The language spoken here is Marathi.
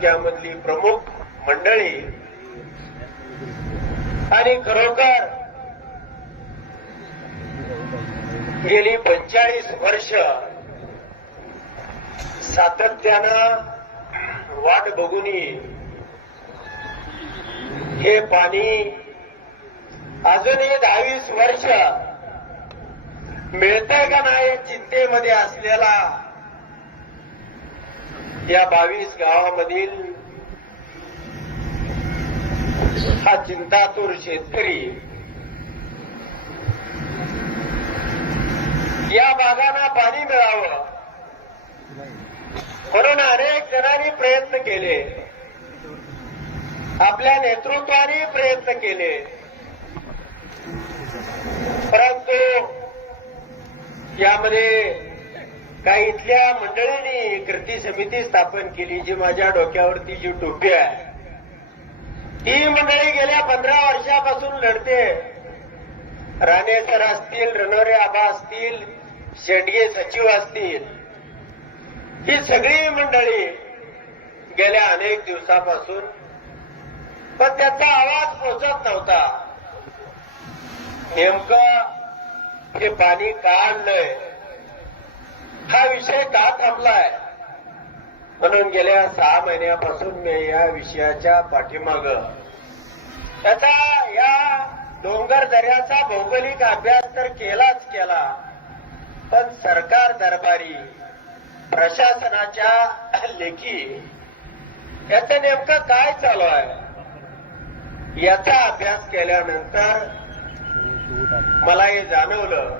त्यामधली प्रमुख मंडळी आणि खरोखर गेली 45 वर्ष सातत्यानं वाट बघूनही हे पाणी अजूनही 10-20 वर्ष मिळतंय का नाही या चिंतेमध्ये असलेला या 22 गावामधील हा चिंतातूर शेतकरी या भागांना पाणी मिळावं म्हणून अनेक जणांनी प्रयत्न केले, आपल्या नेतृत्वाने प्रयत्न केले, परंतु यामध्ये काही इथल्या मंडळींनी कृती समिती स्थापन केली, जी माझ्या डोक्यावरती जी टोपी आहे ती मंडळी गेल्या 15 वर्षापासून लढते. राणे सर असतील, रणोरे आबा असतील, शेंडगे सचिव असतील, ही सगळी मंडळी गेल्या अनेक दिवसापासून, पण त्याचा आवाज पोचत नव्हता. नेमकं हे पाणी का आणलंय, हा विषय का थांबलाय, म्हणून गेल्या 6 महिन्यापासून मी या विषयाच्या पाठीमागं त्याचा या डोंगर दऱ्याचा भौगोलिक अभ्यास तर केलाच केला, पण सरकार दरबारी प्रशासनाच्या लेखी याचं नेमकं काय चालू आहे याचा अभ्यास केल्यानंतर मला हे जाणवलं